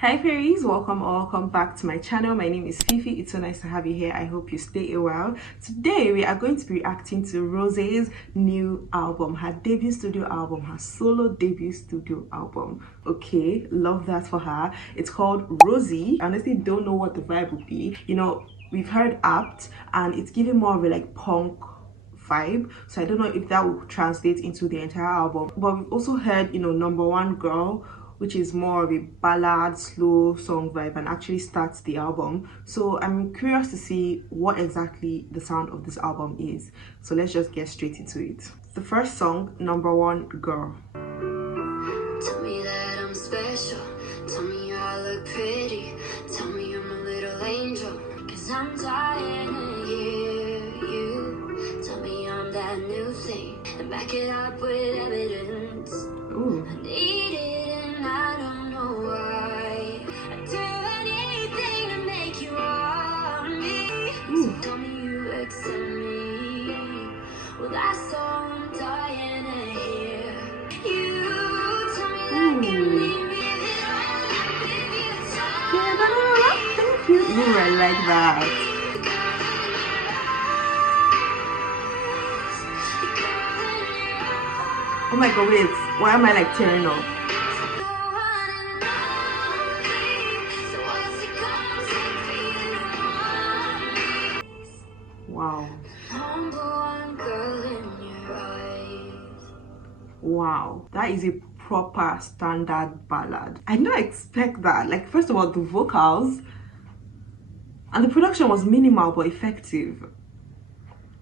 Hi fairies, welcome or welcome back to my channel. My name is Fifi. It's so nice to have you here. I hope you stay a while. Today we are going to be reacting to Rosé's new album, her debut studio album, her solo debut studio album. Okay, love that for her. It's called Rosie. I honestly don't know what the vibe would be. You know, we've heard Apt and it's giving more of a like punk vibe, so I don't know if that will translate into the entire album. But we've also heard, you know, Number One Girl, which is more of a ballad slow song vibe and actually starts the album. So I'm curious to see what exactly the sound of this album is, so let's just get straight into it. The first song, Number One Girl. Tell me that I'm special, tell me I look pretty, tell me I'm a little angel, cause I'm dying to hear you. Tell me I'm that new thing and back it up with evidence. Ooh. I need it and I don't know why. I'd do anything to make you want me. So tell me you accept me. Well, that's all I'm dying to hear. You tell me that you need me. Thank you. Ooh, I like that. Oh my god, wait, why am I like tearing up? Wow. Wow, that is a proper standard ballad. I did not expect that. Like, first of all, the vocals and the production was minimal but effective.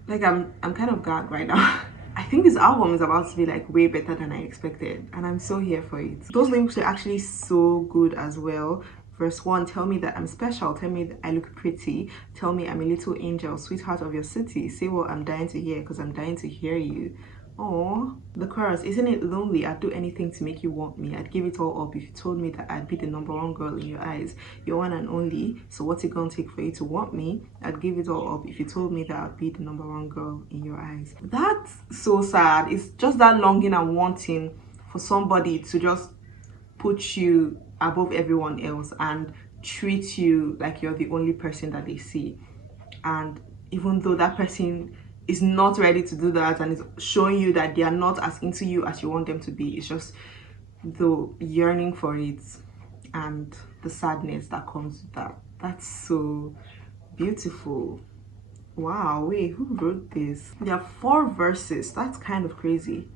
Like, I'm kind of gagged right now. I think this album is about to be like way better than I expected, and I'm so here for it. Those lyrics are actually so good as well. Verse 1, tell me that I'm special, tell me that I look pretty, tell me I'm a little angel, sweetheart of your city, say what I'm dying to hear because I'm dying to hear you. Oh, the chorus, isn't it lonely? I'd do anything to make you want me. I'd give it all up if you told me that I'd be the number one girl in your eyes. You're one and only, so what's it gonna take for you to want me? I'd give it all up if you told me that I'd be the number one girl in your eyes. That's so sad. It's just that longing and wanting for somebody to just put you above everyone else and treat you like you're the only person that they see. And even though that person is not ready to do that and is showing you that they are not as into you as you want them to be, it's just the yearning for it and the sadness that comes with that. That's so beautiful. Wow, wait, who wrote this? There are 4 verses. That's kind of crazy.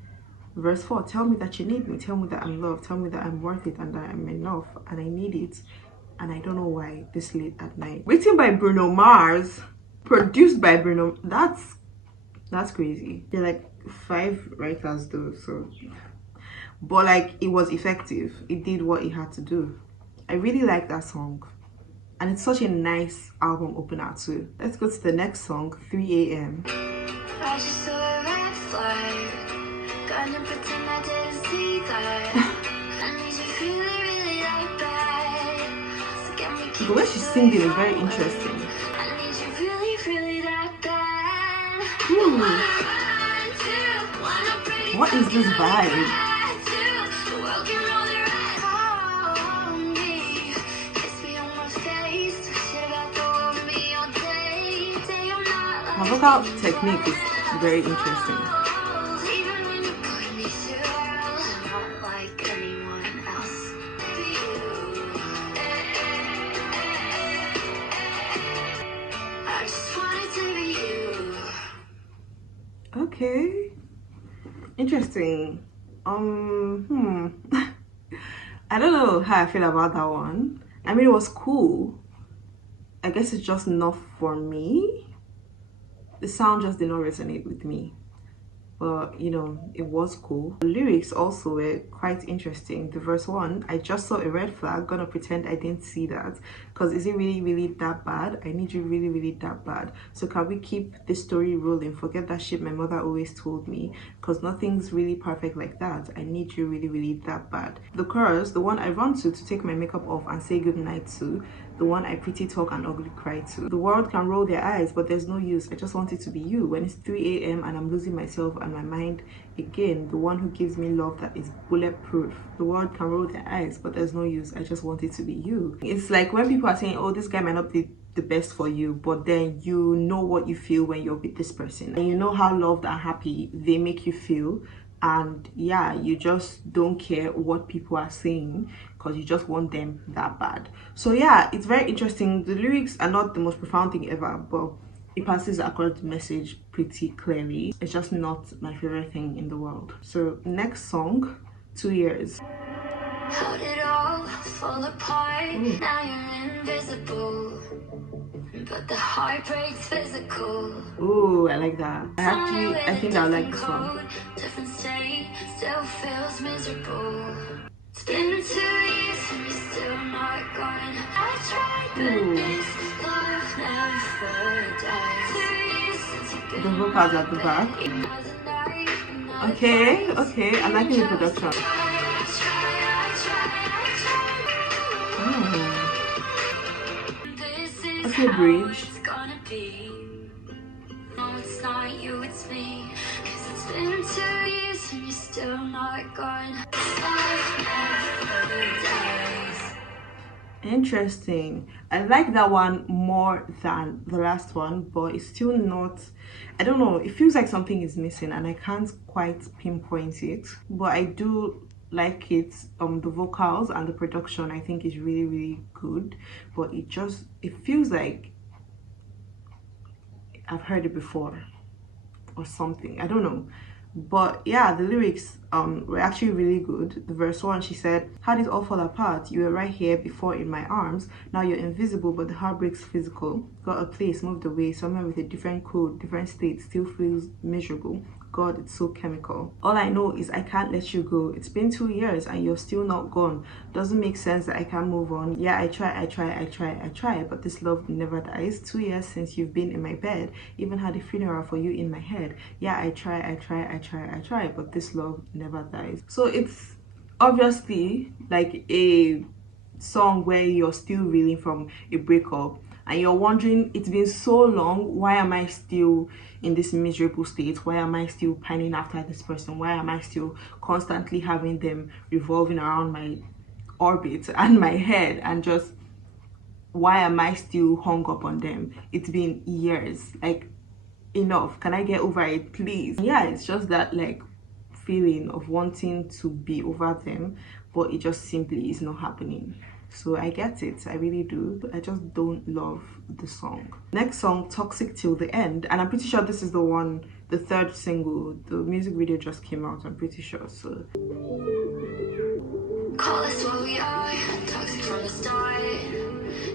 Verse 4, tell me that you need me, tell me that I'm loved, tell me that I'm worth it and that I'm enough and I need it and I don't know why this late at night. Written by Bruno Mars, produced by Bruno. That's crazy. They're like 5 writers though, so, but like it was effective. It did what it had to do. I really like that song and it's such a nice album opener too. Let's go to the next song, 3 a.m. I just saw a red flag. Gonna pretend I didn't see that. I need you really that bad. So get me keep The way she's singing is very interesting. I need you really that bad. What is this vibe? The world can roll their eyes on me. Kiss me on my face. Shit about the world, me all day. Say I'm not Her vocal technique is very interesting. even when you put me through hell, I'm not like anyone else. I just wanted to be you. Okay, interesting. I don't know how I feel about that one. I mean, it was cool. I guess it's just not for me. The sound just did not resonate with me, but you know, it was cool. The lyrics also were quite interesting. The verse 1, I just saw a red flag, gonna pretend I didn't see that, because is it really that bad? I need you really that bad, so can we keep this story rolling? Forget that shit my mother always told me, because nothing's really perfect like that. I need you really that bad. The chorus, the one I run to take my makeup off and say goodnight to, the one I pretty talk and ugly cry to. The world can roll their eyes, but there's no use. I just want it to be you. When it's 3 a.m. and I'm losing myself and and my mind again, the one who gives me love that is bulletproof. The world can roll their eyes, but there's no use. I just want it to be you. It's like when people are saying, oh, this guy might not be the best for you, but then you know what you feel when you're with this person, and you know how loved and happy they make you feel, and yeah, you just don't care what people are saying because you just want them that bad. So yeah, it's very interesting. The lyrics are not the most profound thing ever, but it passes across the message pretty clearly. It's just not my favorite thing in the world. So next song, 2 Years. How did it all fall apart? Now you're invisible, but the heartbreak's physical. Ooh, I like that. I think I like this one. Different state, still feels miserable. It's been 2 years and you're still not gone. I tried, but this love never dies. 2 years since you've been the vocals at the back. Okay, I'm liking the production. Okay, bridge. No, it's not you, it's me. 'Cause it's been 2 years and you're still not gone. Interesting. I like that one more than the last one, but it's still not, I don't know, it feels like something is missing and I can't quite pinpoint it, but I do like it. The vocals and the production I think is really good, but it feels like I've heard it before or something, I don't know. But yeah, the lyrics were actually really good. The verse 1, she said, how did it all fall apart? You were right here before in my arms. Now you're invisible, but the heartbreak's physical. Got a place, moved away, somewhere with a different code, different state, still feels miserable. God, it's so chemical. All I know is I can't let you go. It's been 2 years and you're still not gone. Doesn't make sense that I can't move on. Yeah, I try, but this love never dies. 2 years since you've been in my bed. Even had a funeral for you in my head. Yeah, I try, but this love never dies. So it's obviously like a song where you're still reeling from a breakup and you're wondering, it's been so long, why am I still in this miserable state? Why am I still pining after this person? Why am I still constantly having them revolving around my orbit and my head, and just why am I still hung up on them? It's been years, like enough, can I get over it, please? Yeah, it's just that like feeling of wanting to be over them, but it just simply is not happening. So I get it, I really do, but I just don't love the song. Next song, Toxic Till the End, and I'm pretty sure this is the one, the third single. The music video just came out, I'm pretty sure. So call us what we are, toxic from the start.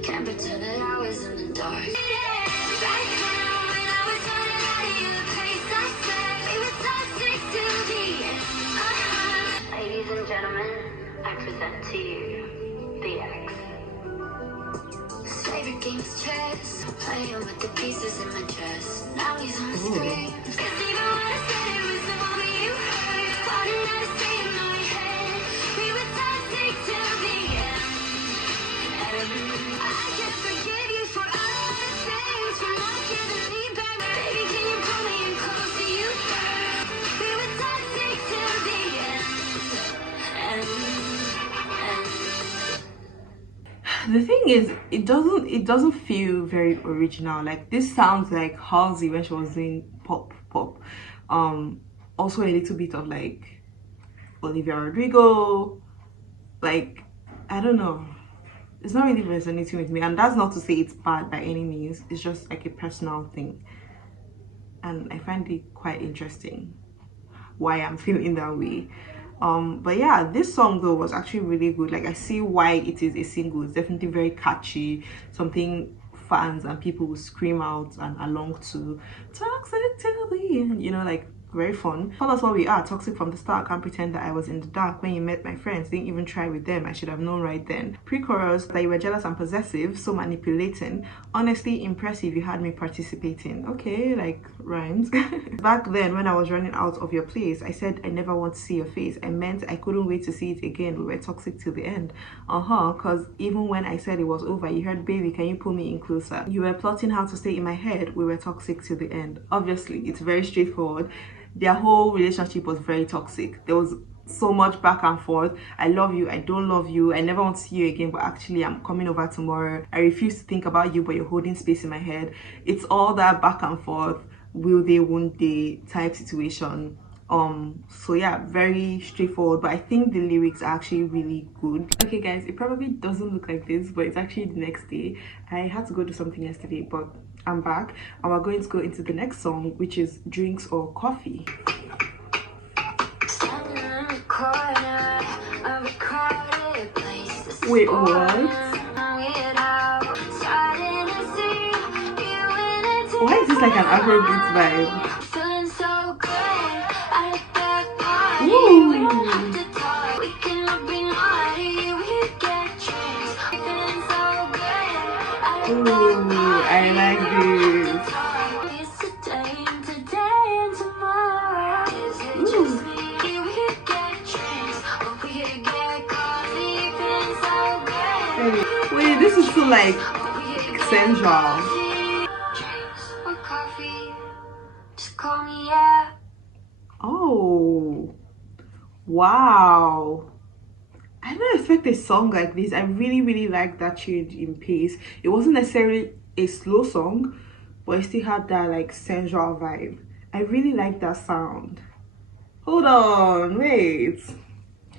Can't pretend that I was in the dark. Ladies and gentlemen, I present to you the X. Favorite game is chess, playing with the pieces in my chest. Now he's on the screen. Cause even when I said it was the moment you heard, thought it had to stay in my head. We were toxic till the end. And I can't forgive you for all the things, for not giving me back. Baby, can you pull me in close to you? We were toxic till the end. the thing is, it doesn't feel very original. Like, this sounds like Halsey when she was doing pop. Also a little bit of like Olivia Rodrigo, like, I don't know, it's not really resonating with me. And that's not to say it's bad by any means, it's just like a personal thing, and I find it quite interesting why I'm feeling that way. But yeah, this song though was actually really good. Like, I see why it is a single. It's definitely very catchy, something fans and people will scream out and along to. Toxic till the end, you know, like very fun. Tell us what we are. Toxic from the start. Can't pretend that I was in the dark when you met my friends. Didn't even try with them. I should have known right then. Pre-chorus, that you were jealous and possessive, so manipulating. Honestly impressive, you had me participating. Okay, like rhymes. Back then when I was running out of your place, I said I never want to see your face. I meant I couldn't wait to see it again. We were toxic till the end. Cause even when I said it was over, you heard, baby, can you pull me in closer? You were plotting how to stay in my head. We were toxic till the end. Obviously, it's very straightforward. their whole relationship was very toxic. There was so much back and forth. I love you, I don't love you, I never want to see you again, but actually I'm coming over tomorrow. I refuse to think about you, but you're holding space in my head. It's all that back and forth, will they, won't they type situation. So yeah, very straightforward, but I think the lyrics are actually really good. Okay guys, it probably doesn't look like this, but it's actually the next day. I had to go do something yesterday, but I'm back and we're going to go into the next song, which is Drinks or Coffee. Wait, what? Why is this like an Afrobeat vibe? Ooh. Ooh, I like this. Ooh. Wait, this is so like sensual. Oh, wow. I didn't expect a song like this. I really like that change in pace. It wasn't necessarily a slow song, but it still had that like sensual vibe. I really like that sound. Hold on, wait.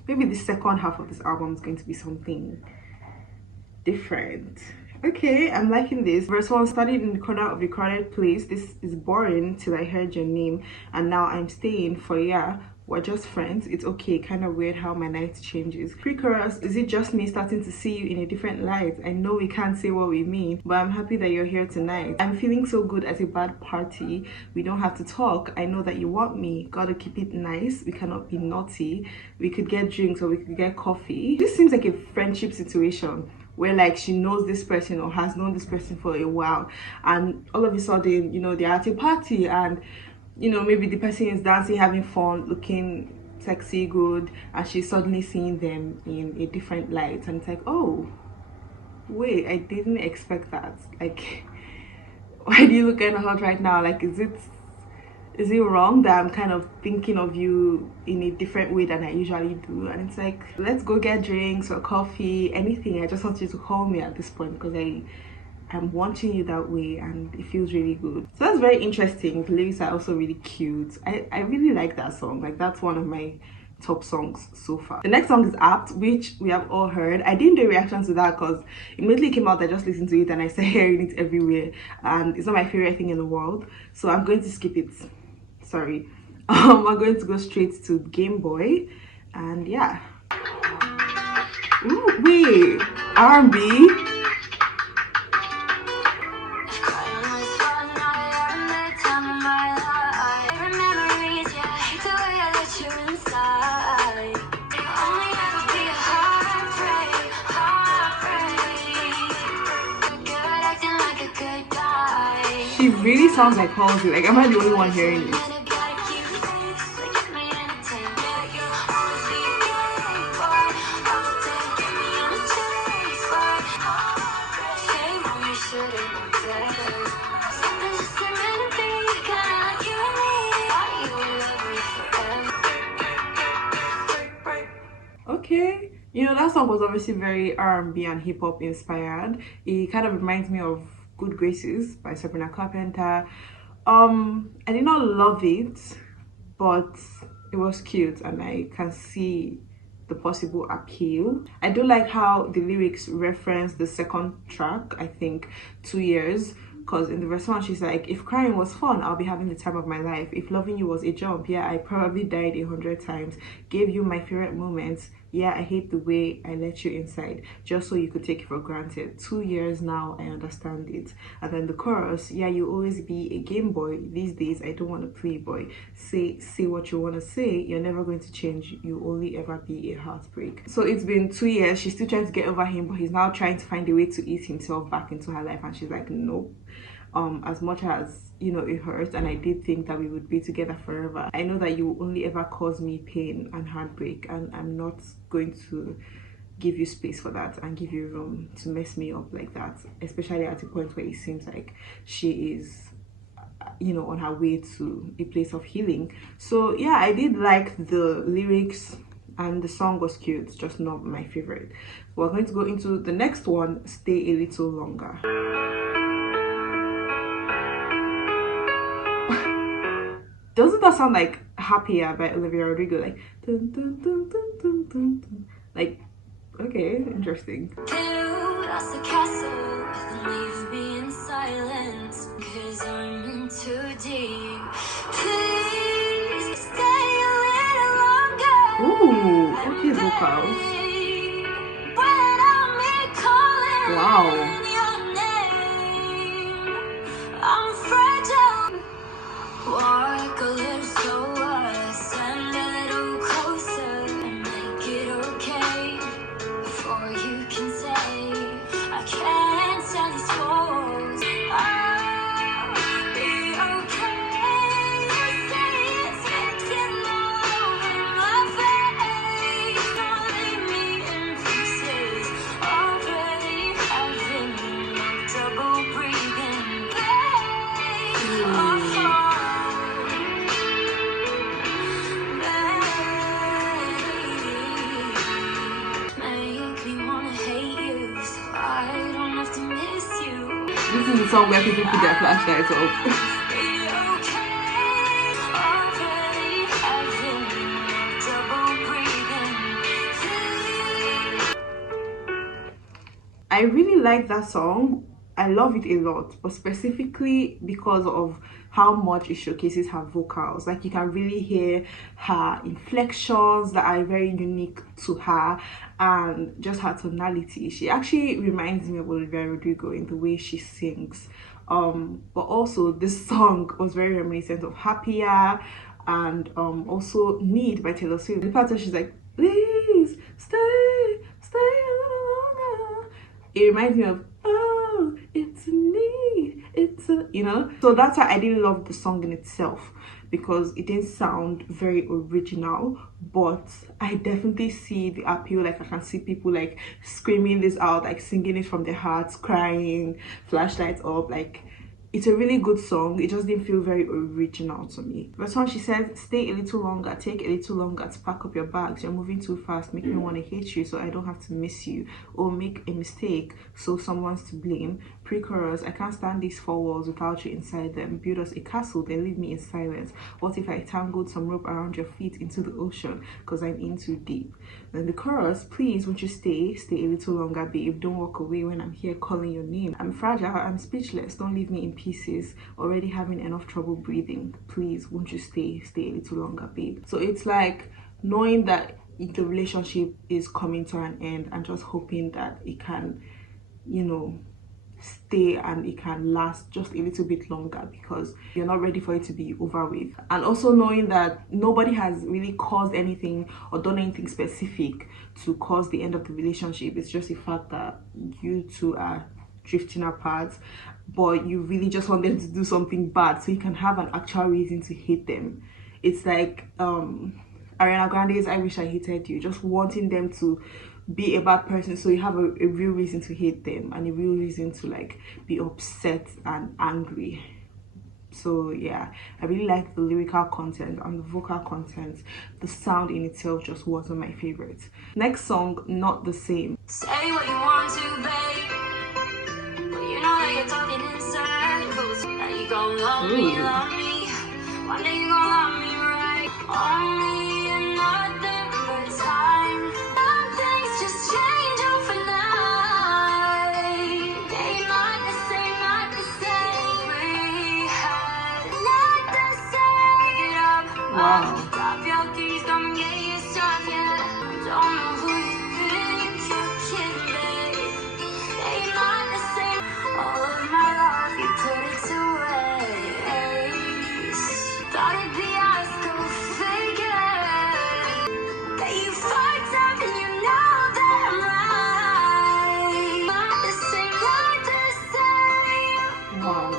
Maybe the second half of this album is going to be something different. Okay, I'm liking this. Verse 1, studied in the corner of a crowded place. This is boring till I heard your name, and now I'm staying for yeah. We're just friends. It's okay. Kind of weird how my night changes. Pre-chorus, is it just me starting to see you in a different light? I know we can't say what we mean, but I'm happy that you're here tonight. I'm feeling so good at a bad party. We don't have to talk. I know that you want me. Gotta keep it nice. We cannot be naughty. We could get drinks or we could get coffee. This seems like a friendship situation where like she knows this person or has known this person for a while, and all of a sudden, you know, they're at a party and you know, maybe the person is dancing, having fun, looking sexy, good, and she's suddenly seeing them in a different light, and it's like, oh wait, I didn't expect that. Like, why do you look kind of hot right now? Like, is it wrong that I'm kind of thinking of you in a different way than I usually do? And it's like, let's go get drinks or coffee, anything. I just want you to call me at this point because I'm watching you that way and it feels really good. So that's very interesting. The lyrics are also really cute. I really like that song. Like, that's one of my top songs so far. The next song is Apt, which we have all heard. I didn't do a reaction to that because immediately it came out, I just listened to it and I started hearing it everywhere, and it's not my favorite thing in the world, so I'm going to skip it. Sorry. I'm going to go straight to Game Boy, and yeah. Ooh, wait, R&B. She really sounds like Halsey. Like, am I the only one hearing it? Okay, you know, that song was obviously very R&B and hip-hop inspired. It kind of reminds me of Good Graces by Sabrina Carpenter. I did not love it, but it was cute and I can see the possible appeal. I do like how the lyrics reference the second track, I think 2 years, because in the verse 1 she's like, if crying was fun, I'll be having the time of my life. If loving you was a jump, yeah, I probably died 100 times. Gave you my favorite moments, yeah, I hate the way I let you inside just so you could take it for granted. 2 years now, I understand it. And then the chorus, yeah, you always be a game boy. These days I don't want to play boy. Say what you want to say. You're never going to change. You only ever be a heartbreak. So it's been 2 years. She's still trying to get over him, but he's now trying to find a way to ease himself back into her life, and she's like, nope. As much as, you know, it hurts and I did think that we would be together forever, I know that you will only ever cause me pain and heartbreak, and I'm not going to give you space for that and give you room to mess me up like that, especially at a point where it seems like she is you know, on her way to a place of healing. So yeah, I did like the lyrics and the song was cute, just not my favorite. We're going to go into the next one, Stay a Little Longer. Doesn't that sound like Happier by Olivia Rodrigo? Like dun, dun, dun, dun, dun, dun, dun. Like, okay, interesting. Build us a castle and leave me in silence, 'cause I'm in too deep. Please stay a little longer. Ooh, okay, vocals. When I'm here calling Wow. your name, I'm fragile. Walk a little slower, stand a little closer, and make it okay. Before you can say I can't stand these walls, I'll be okay. You say it's written all over my face. Don't leave me in pieces. Already having no trouble breathing. This is the song where people put their flashlights up. I really like that song. I love it a lot, but specifically because of how much it showcases her vocals. Like, you can really hear her inflections that are very unique to her, and just her tonality. She actually reminds me of Olivia Rodrigo in the way she sings. But also this song was very reminiscent of Happier, and also Need by Taylor Swift. The part where she's like, please stay a little longer. It reminds me of, oh, it's a need, it's a, you know. So that's why I didn't love the song in itself, because it didn't sound very original, but I definitely see the appeal. Like, I can see people like screaming this out, like singing it from their hearts, crying, flashlights up. Like, it's a really good song. It just didn't feel very original to me. Verse 1, she said, stay a little longer, take a little longer to pack up your bags. You're moving too fast, make me want to hate you so I don't have to miss you, or make a mistake so someone's to blame. Pre-chorus, I can't stand these four walls without you inside them. Build us a castle, then leave me in silence. What if I tangled some rope around your feet into the ocean, because I'm in too deep? Then the chorus, please won't you stay a little longer, babe. Don't walk away when I'm here calling your name. I'm fragile, I'm speechless, don't leave me in pieces, already having enough trouble breathing. Please won't you stay a little longer, babe. So it's like knowing that the relationship is coming to an end, and just hoping that it can, you know, stay and it can last just a little bit longer, because you're not ready for it to be over with. And also knowing that nobody has really caused anything or done anything specific to cause the end of the relationship. It's just the fact that you two are drifting apart, but you really just want them to do something bad so you can have an actual reason to hate them. It's like Ariana Grande's I Wish I Hated You, just wanting them to be a bad person so you have a real reason to hate them and a real reason to like be upset and angry. So yeah, I really like the lyrical content and the vocal content. The sound in itself just wasn't my favorite. Next song, Not the Same. Say what you want to, babe, but you know that you're talking in circles. That you gon' love me. One day you gon' love me right. Only in nothing but time. Some things just change overnight. They not the same, not the same. We had not the same. Pick it up. Wow. Drop your keys, come and get your stuff, yeah. Don't know who you think you're kidding, babe. They not the same. All of my love, you put it to waste. Thought it'd be us, go figure. That you fucked up and you know that I'm right. Not the same, not the same. Wow.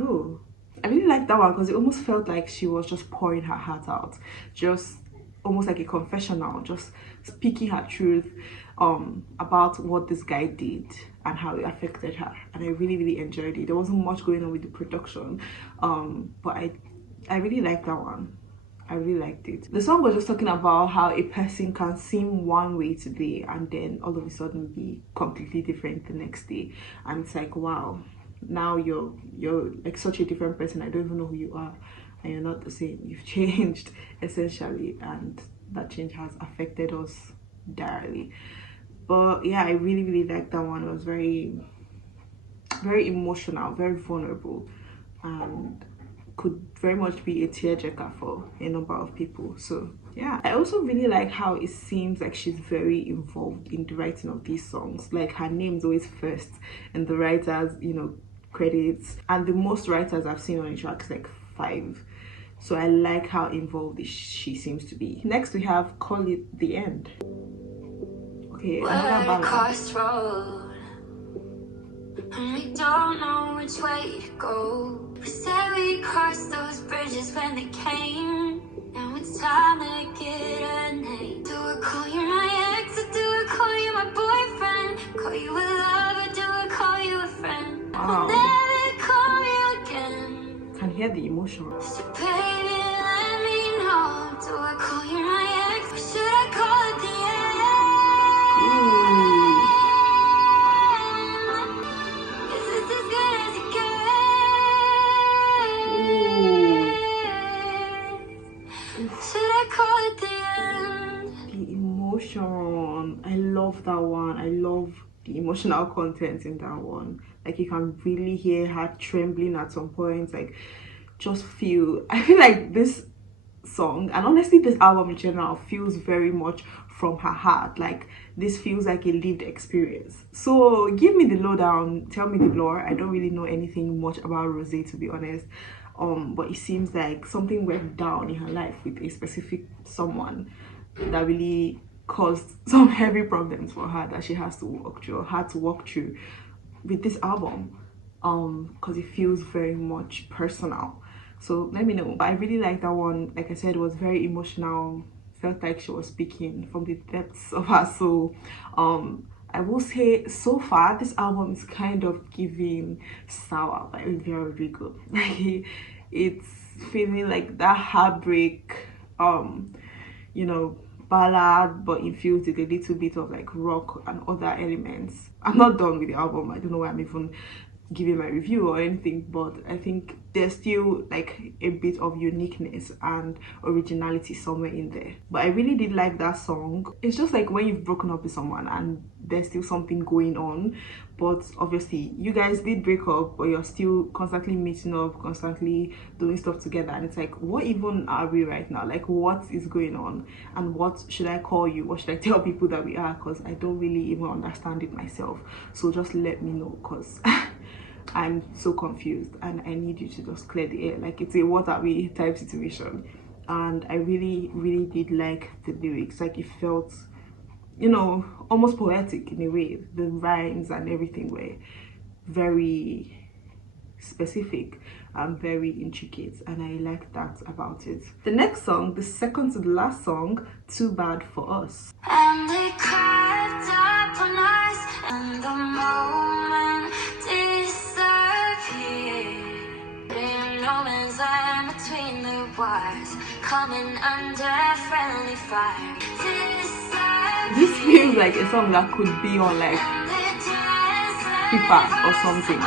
Oh, I really like that one because it almost felt like she was just pouring her heart out, just almost like a confessional, just speaking her truth. about what this guy did and how it affected her, and I really enjoyed it. There wasn't much going on with the production, but I really liked that one. I really liked it. The song was just talking about how a person can seem one way today and then all of a sudden be completely different the next day, and it's like, wow, now you're like such a different person. I don't even know who you are, and you're not the same. You've changed essentially, and that change has affected us directly. But yeah, I really liked that one. It was very emotional, very vulnerable, and could very much be a tearjerker for a number of people. So yeah, I also really like how it seems like she's very involved in the writing of these songs. Like her name's always first in the writers, credits, and the most writers I've seen on a track is like 5. So I like how involved she seems to be. Next we have Call It The End. Okay, another ballad. And we don't know which way to go. We said we crossed those bridges when they came. Now it's time to get a name. Do I call you my ex or do I call you my boyfriend? Call you a lover, do I call you a friend? Wow. I'll never call you again. Can hear the emotion. So baby, let me know. Do I call you my ex or should I call it the end? Ooh. The emotion, I love that one. I love the emotional content in that one. Like you can really hear her trembling at some point. Like just feel, I feel like this song, and honestly this album in general, feels very much from her heart. Like this feels like a lived experience. So give me the lowdown, tell me the lore. I don't really know anything much about Rosé, to be honest, but it seems like something went down in her life with a specific someone that really caused some heavy problems for her that she has to walk through, or had to walk through with this album, because it feels very much personal. So let me know. But I really like that one. Like I said, it was very emotional. Felt like she was speaking from the depths of her soul. I will say so far this album is kind of giving Sour by Olivia Rodrigo. Like it's feeling like that heartbreak, ballad, but infused with a little bit of like rock and other elements. I'm not done with the album. I don't know why I'm even giving my review or anything, but I think there's still like a bit of uniqueness and originality somewhere in there. But I really did like that song. It's just like when you've broken up with someone and there's still something going on, but obviously you guys did break up, but you're still constantly meeting up, constantly doing stuff together, and it's like, what even are we right now? Like, what is going on, and what should I call you? What should I tell people that we are? Because I don't really even understand it myself. So just let me know, because I'm so confused and I need you to just clear the air. Like it's a what are we type situation. And I really did like the lyrics. Like it felt, almost poetic in a way. The rhymes and everything were very specific and very intricate, and I like that about it. The next song, the second to the last song, Too Bad For Us. And they crept up on us, and the moment disappeared. In no man's land between the wires, coming under friendly fire. This feels like a song that could be on like FIFA or something.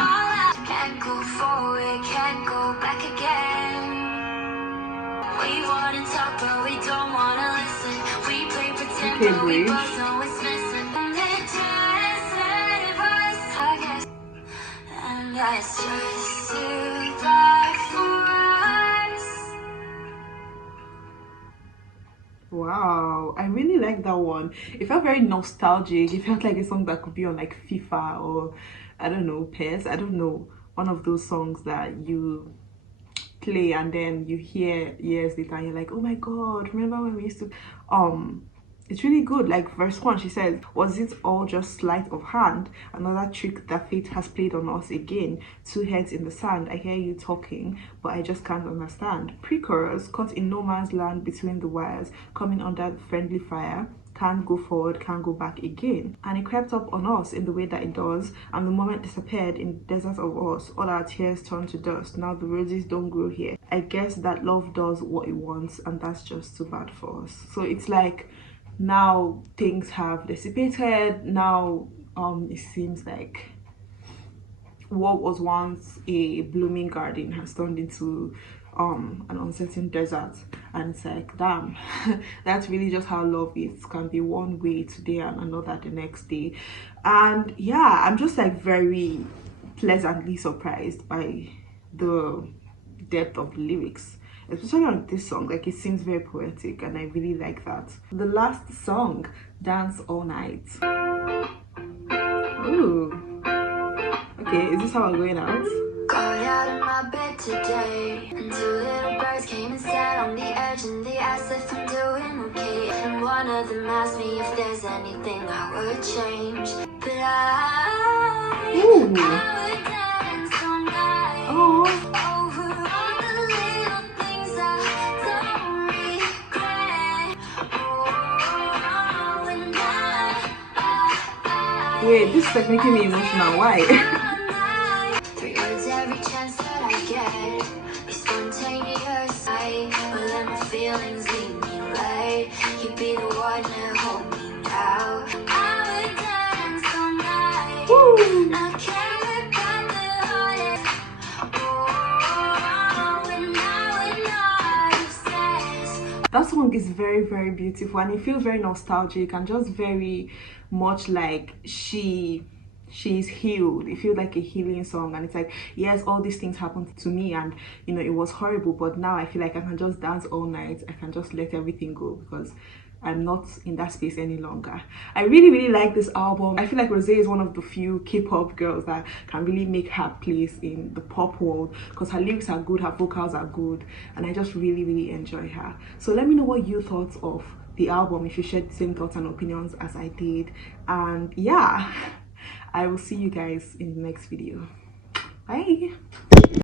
Can't go forward, can't go back again. We wanna talk, but we don't wanna listen. We play pretend, okay, but we both know it's missing. And that's just too bad for us. Wow, I really like that one. It felt very nostalgic. It felt like a song that could be on like FIFA or I don't know, PES. I don't know, one of those songs that you play and then you hear years later and you're like, oh my god, remember when we used to it's really good. Like verse 1, she says, was it all just sleight of hand, another trick that fate has played on us again? Two heads in the sand, I hear you talking, but I just can't understand. Pre-chorus, caught in no man's land between the wires, coming under friendly fire, can't go forward, can't go back again. And it crept up on us in the way that it does, and the moment disappeared in the desert of us, all our tears turned to dust. Now the roses don't grow here. I guess that love does what it wants, and that's just too bad for us. So it's like now things have dissipated. Now it seems like what was once a blooming garden has turned into an uncertain desert. And it's like, damn, that's really just how love is. Can be one way today and another the next day. And yeah, I'm just like very pleasantly surprised by the depth of the lyrics, especially on this song. Like, it seems very poetic, and I really like that. The last song, Dance All Night. Ooh. Okay, is this how I'm going out? Got out of my bed today, and two little birds came and sat on the edge, and they asked if I'm doing okay. And one of them asked me if there's anything I would change, but Ooh. I would dance all night. Oh. Over all the little things I don't regret. Oh, and Wait, this is like making me emotional. Why? Three words every chance that I get. Be spontaneous. But let my feelings lead me right. You'd be the one that hold me now. I would dance all night. Woo. Not care about the heartache. Oh, and I would not obsess. That song is very, very beautiful, and it feels very nostalgic and just very much like she's healed. It feels like a healing song, and it's like, yes, all these things happened to me, and you know, it was horrible, but now I feel like I can just dance all night. I can just let everything go because I'm not in that space any longer. I really, really like this album. I feel like Rosé is one of the few K-pop girls that can really make her place in the pop world, because her lyrics are good, her vocals are good, and I just really, really enjoy her. So let me know what you thought of the album, if you shared the same thoughts and opinions as I did. And yeah, I will see you guys in the next video. Bye.